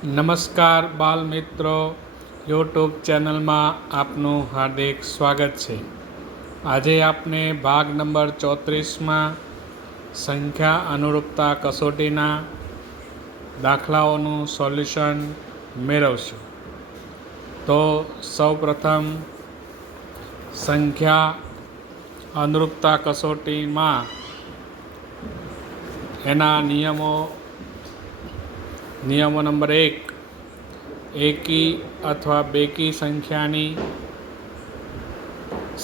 નમસ્કાર બાલ મિત્રો, યુટ્યુબ ચેનલમાં આપનું હાર્દિક સ્વાગત છે। આજે આપણે ભાગ નંબર 34માં સંખ્યા અનુરૂપતા કસોટીના દાખલાઓનું સોલ્યુશન મેળવશું। તો સૌપ્રથમ સંખ્યા અનુરૂપતા કસોટીમાં એના નિયમો નંબર 1, એકી અથવા બેકી સંખ્યાની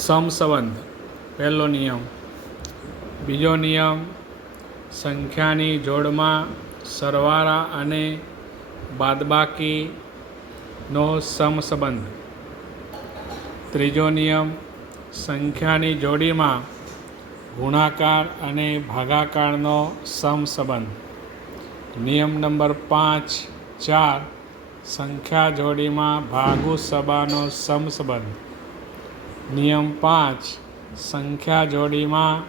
સમસંબંધ, પહેલો નિયમ। બીજો નિયમ, સંખ્યાની જોડમાં સરવાળા અને બાદબાકીનો સમસંબંધ। ત્રીજો નિયમ, સંખ્યાની જોડીમાં ગુણાકાર અને ભાગાકારનો સમસંબંધ। નિયમ નંબર 5, 4, સંખ્યા જોડીમાં ભાગુસબાનો સમસંબંધ। નિયમ 5, સંખ્યા જોડીમાં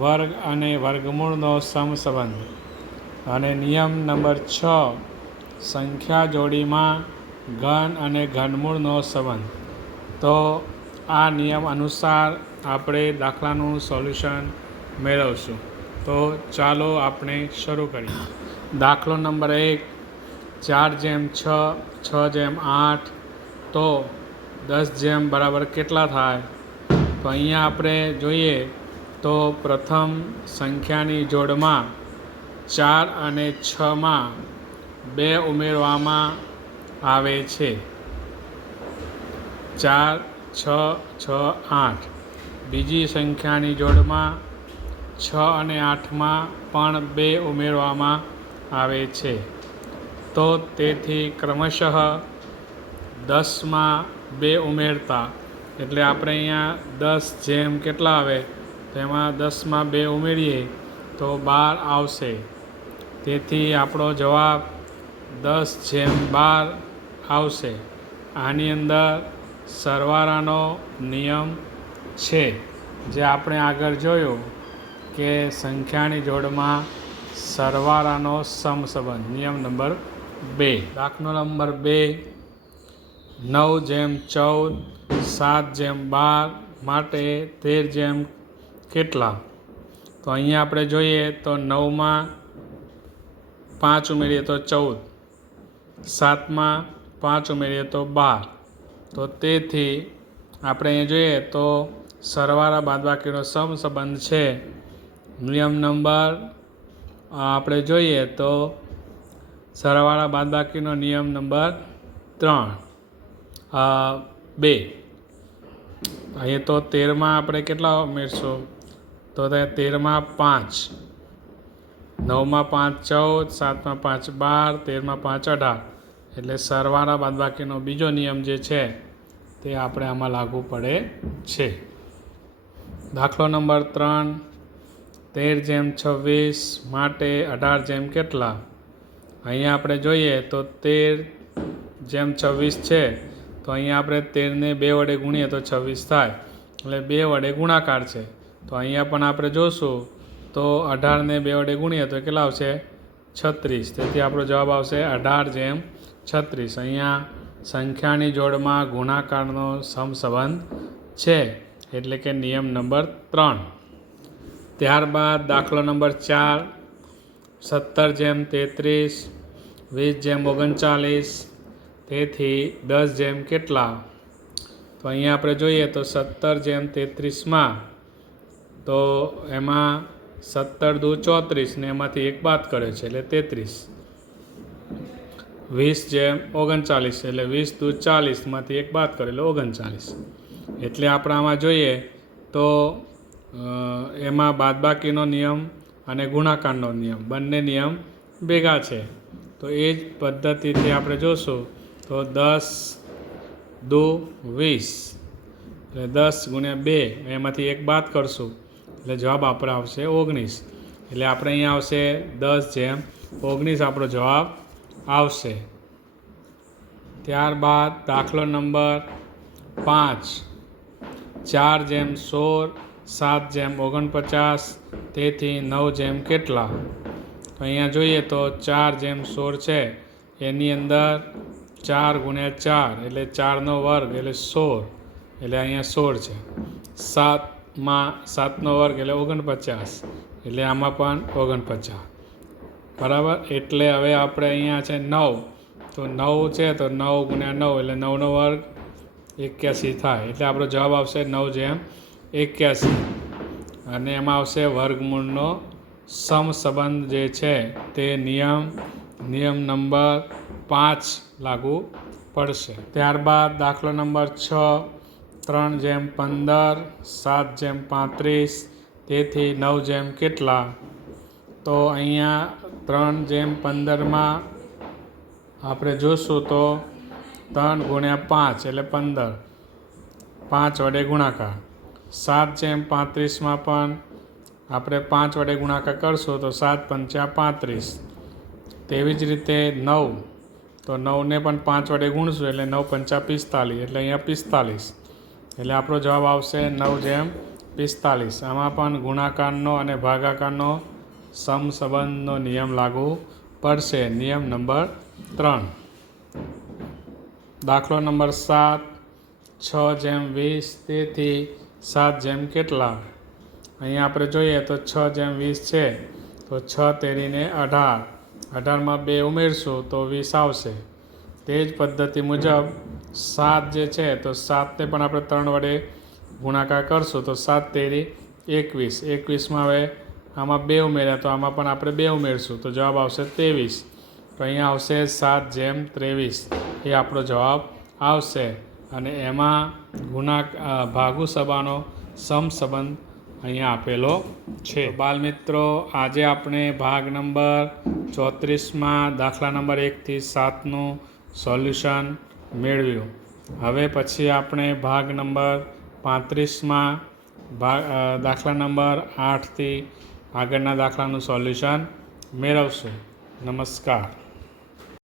વર્ગ અને વર્ગમૂળનો સમસંબંધ। અને નિયમ નંબર 6, સંખ્યા જોડીમાં ઘન અને ઘનમૂળનો સંબંધ। તો આ નિયમ અનુસાર આપણે દાખલાનું સોલ્યુશન મેળવશું। તો ચાલો આપણે શરૂ કરીએ। દાખલો નંબર 1, 4/6, 6/8, તો 10 બરાબર કેટલા થાય? તો અહીંયા આપણે જોઈએ તો પ્રથમ સંખ્યાની જોડમાં 4 અને 6માં 2 ઉમેરવામાં આવે છે। 4, 6, 6, 8। બીજી સંખ્યાની જોડમાં 6 અને 8માં પણ 2 ઉમેરવામાં આવે છે। તો તેથી ક્રમશઃ 10માં 2 ઉમેરતા, એટલે આપણે અહીંયા 10 કેટલા આવે? તેમાં 10માં 2 ઉમેરીએ તો 12 આવશે। તેથી આપણો જવાબ 10/12 આવશે। આની અંદર સરવાળાનો નિયમ છે, જે આપણે આગળ જોયું કે સંખ્યાની જોડમાં સરવાળાનો સમસંબંધ, નિયમ નંબર 2। દાખલો નંબર 2, 9/14, 7/12 માટે 13 કેટલા? તો અહીંયા આપણે જોઈએ તો 9માં 5 ઉમેરીએ તો 14, 7માં 5 ઉમેરીએ તો 12। તો તેથી આપણે અહીંયા જોઈએ તો સરવાળા બાદબાકીનો સમસંબંધ છે। નિયમ નંબર આપણે જોઈએ તો સરવાળા બાદબાકીનો નિયમ નંબર 2। અહીંયા તો 13માં આપણે કેટલા ઉમેરશું? તો 13માં 5, 9માં 5 14, 7માં 5 12, 13માં 5 18। એટલે સરવાળા બાદબાકીનો બીજો નિયમ જે છે તે આપણે આમાં લાગુ પડે છે। દાખલો નંબર 3, 13/26 માટે 18 કેટલા? અહીંયા આપણે જોઈએ તો 13/26 છે, તો અહીંયા આપણે 13ને 2 વડે ગુણીએ તો 26 થાય, એટલે 2 વડે ગુણાકાર છે। તો અહીંયા પણ આપણે જોશું તો 18ને 2 વડે ગુણીએ તો કેટલા આવશે? 36। તેથી આપણો જવાબ આવશે 18/36। અહીંયા સંખ્યાની જોડમાં ગુણાકારનો સમસંબંધ છે, એટલે કે નિયમ નંબર 3। ત્યારબાદ દાખલો નંબર 4, 17/33, 20/39, તેથી 10 કેટલા? તો અહીંયા આપણે જોઈએ તો 17/33માં તો એમાં 17 દુ 34 ને એમાંથી 1 બાદ કરે છે એટલે 33। 20/39 એટલે 20 દુ 40 માંથી 1 બાદ કરે એટલે 39। એટલે આપણે આમાં જોઈએ તો એમાં બાદબાકીનો નિયમ અને ગુણાકારનો નિયમ, બંને નિયમ ભેગા છે। તો એ જ પદ્ધતિથી આપણે જોશું તો 10 દુ 20, એટલે 10 ગુણ્યા 2, એમાંથી 1 બાદ કરશું એટલે જવાબ આપણે આવશે 19। એટલે આપણે અહીંયા આવશે 10/19 આપણો જવાબ આવશે। ત્યારબાદ દાખલો નંબર 5, 4/16, 7/49, તેથી 9 કેટલા? તો અહીંયા જોઈએ તો 4/16 છે એની અંદર 4 ગુણ્યા 4 એટલે 4નો વર્ગ એટલે 16, એટલે અહીંયા 16 છે. 7માં 7નો વર્ગ એટલે 49, એટલે આમાં પણ 49, બરાબર. એટલે હવે આપણે અહીંયા છે 9, તો 9 છે તો 9 ગુણ્યા 9 એટલે 9નો વર્ગ 81 થાય, એટલે આપણો જવાબ આવશે 9/81. અને એમાં આવશે વર્ગમૂળનો સમસંબંધ જે છે તે નિયમ નંબર 5 લાગુ પડશે. ત્યારબાદ દાખલો નંબર 6, 3/15, 7/35, તેથી 9 જેમ કેટલા? તો અહીંયા 3/15માં આપણે જોશું તો 3 ગુણ્યા 5 એટલે 15, 5 વડે ગુણાકાર. 7/35માં પણ આપણે 5 વડે ગુણાકાર કરશું તો 7×5 = 35. તેવી જ રીતે 9, તો 9ને પણ 5 વડે ગુણશું એટલે 9×5 = 45, એટલે અહીંયા 45, એટલે આપણો જવાબ આવશે 9/45. આમાં પણ ગુણાકારનો અને ભાગાકારનો સમસંબંધનો નિયમ લાગુ પડશે, નિયમ નંબર 3. દાખલો નંબર 7, 6/20, તેથી 7 જેમ કેટલા? અહીંયા આપણે જોઈએ તો 6/20 છે તો 6 તેરીને 18, 18માં 2 ઉમેરશું તો 20 આવશે. તે જ પદ્ધતિ મુજબ 7 જે છે તો 7ને પણ આપણે 3 વડે ગુણાકાર કરશું તો 7 તેરી 21, 21માં હવે આમાં 2 ઉમેર્યા તો આમાં પણ આપણે 2 ઉમેરશું તો જવાબ આવશે 23. તો અહીંયા આવશે 7/23, એ આપણો જવાબ આવશે. અને એમાં ભાગુ સભાનો સમસંબંધ અહીંયા આપેલો છે. બાળમિત્રો, આજે આપણે ભાગ નંબર 34માં દાખલા નંબર 1 થી 7નું સોલ્યુશન મેળવ્યું. હવે પછી આપણે ભાગ નંબર 35માં દાખલા નંબર 8 થી આગળના દાખલાનું સોલ્યુશન મેળવશું. નમસ્કાર.